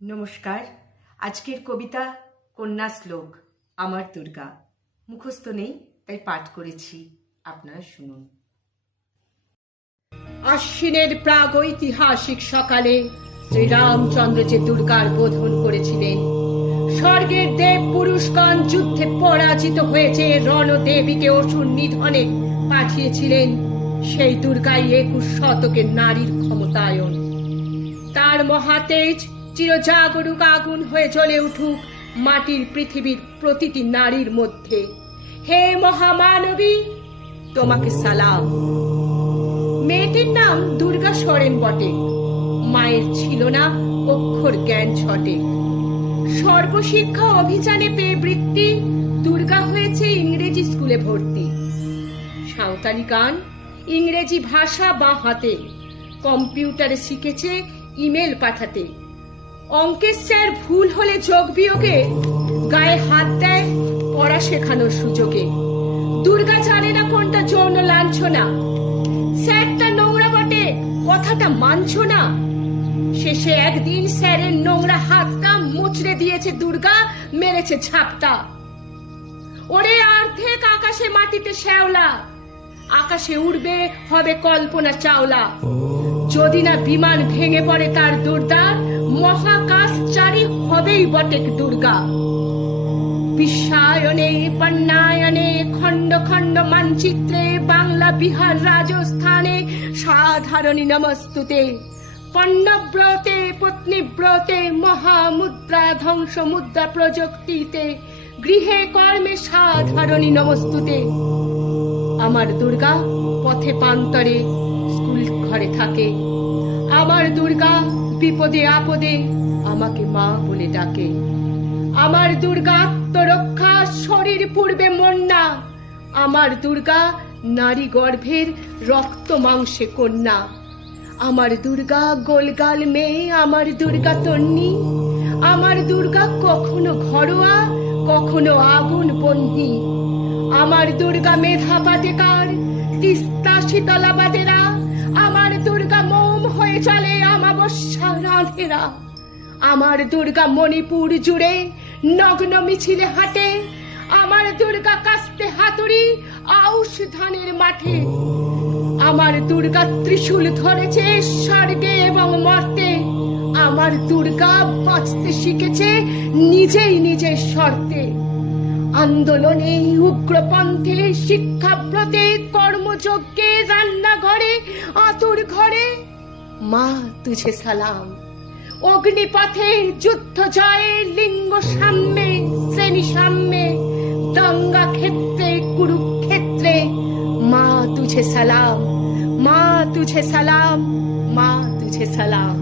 নমস্কার। আজকের কবিতা কন্যা শ্লোক আমার দুর্গা। মুখস্থ নেই তাই পাঠ করেছি, আপনারা শুনুন। আশ্বিনের প্রাগৈতিহাসিক সকালে শ্রীরামচন্দ্র যে দুর্গার বোধন করেছিলেন, স্বর্গের দেব পুরুষগণ যুদ্ধে পরাজিত হয়েছে রণদেবীকে অসুর নিধনে পাঠিয়েছিলেন, সেই দুর্গাই 21 শতকের নারীর ক্ষমতায়ন। তার মহাতেজ চিরজাগরুক আগুন হয়ে জ্বলে উঠুক মাটির পৃথিবীর প্রতিটি নারীর মধ্যে। হে মহামানবী, তোমাকে সালাম। মেয়েটির নাম দুর্গা সরেন বটে, মায়ের ছিল না অক্ষর জ্ঞান ছটে। সর্বশিক্ষা অভিযানে পেয়ে বৃত্তি, দুর্গা হয়েছে ইংরেজি স্কুলে ভর্তি। সাঁওতালি গান, ইংরেজি ভাষা বাঁ হাতে, কম্পিউটারে শিখেছে ইমেল পাঠাতে। অঙ্কের স্যার ভুল হলে যোগ বিয়োগে গায়ে হাত দেয় পড়া শেখানোর সুযোগে। দুর্গা জানে না কোনটা যৌন লাঞ্ছনা, স্যারটা নোংরা বটে কথাটা মানছো না। শেষে একদিন স্যারের নোংরা হাতটা মুচড়ে দিয়েছে দুর্গা, মেরেছে ঝাপটা। ওরে অর্ধেক আকাশে মাটিতে শ্যাওলা, আকাশে উড়বে হবে কল্পনা চাওলা। যদি না বিমান ভেঙে পড়ে তার দুর্দার, মহাকাশচারী হবেই বটে দুর্গা। বিশ্বায়নে পণ্যায়নে খণ্ড খণ্ড মানচিত্রে বাংলা বিহার রাজস্থানে সাধারণী নমস্তুতে। পণ্যব্রতে পত্নীব্রতে মহামুদ্রা ধ্বংস মুদ্রা প্রযুক্তিতে গৃহে কর্মে সাধারণী নমস্তুতে। আমার দুর্গা পথে প্রান্তরে স্কুল ঘরে থাকে, আমার দুর্গা বিপদে আপদে আমাকে মা বলে ডাকে। আমার দুর্গা আত্মরক্ষা, শরীর পূর্বে মন না। আমার দুর্গা নারী গর্ভের রক্ত মাংসে কন্যা। আমার দুর্গা গোলগাল মেয়ে, আমার দুর্গা তন্নি। আমার দুর্গা কখনো ঘরোয়া কখনো আগুন বন্যী। আমার দুর্গা মেধা পাটেকার, তিস্তা শীতলাবাদেরা। আমার দুর্গা মোম হয়ে চলে অমাবস্যা রাধেরা। আমার দুর্গা মণিপুর জুড়ে নগ্ন মিছিলে হাঁটে। আমার দুর্গা কাস্তে হাতুড়ি আউশ ধানের মাঠে। আমার দুর্গা ত্রিশূল ধরেছে স্বর্গে এবং মর্তে। আমার দুর্গা বাঁচতে শিখেছে নিজেই নিজের শর্তে। আন্দোলনে উগ্রপন্থে শিক্ষাব্রতে কর্মযজ্ঞে রান্নাঘরে আতুর ঘরে মা তুঝে সালাম। অগ্নিপথে যুদ্ধ জয়ে লিঙ্গ সাম্যে শ্রেণী সাম্যে দাঙ্গা ক্ষেত্রে কুরুক্ষেত্রে মা তুঝে সালাম, মা তুঝে সালাম, মা তুঝে সালাম।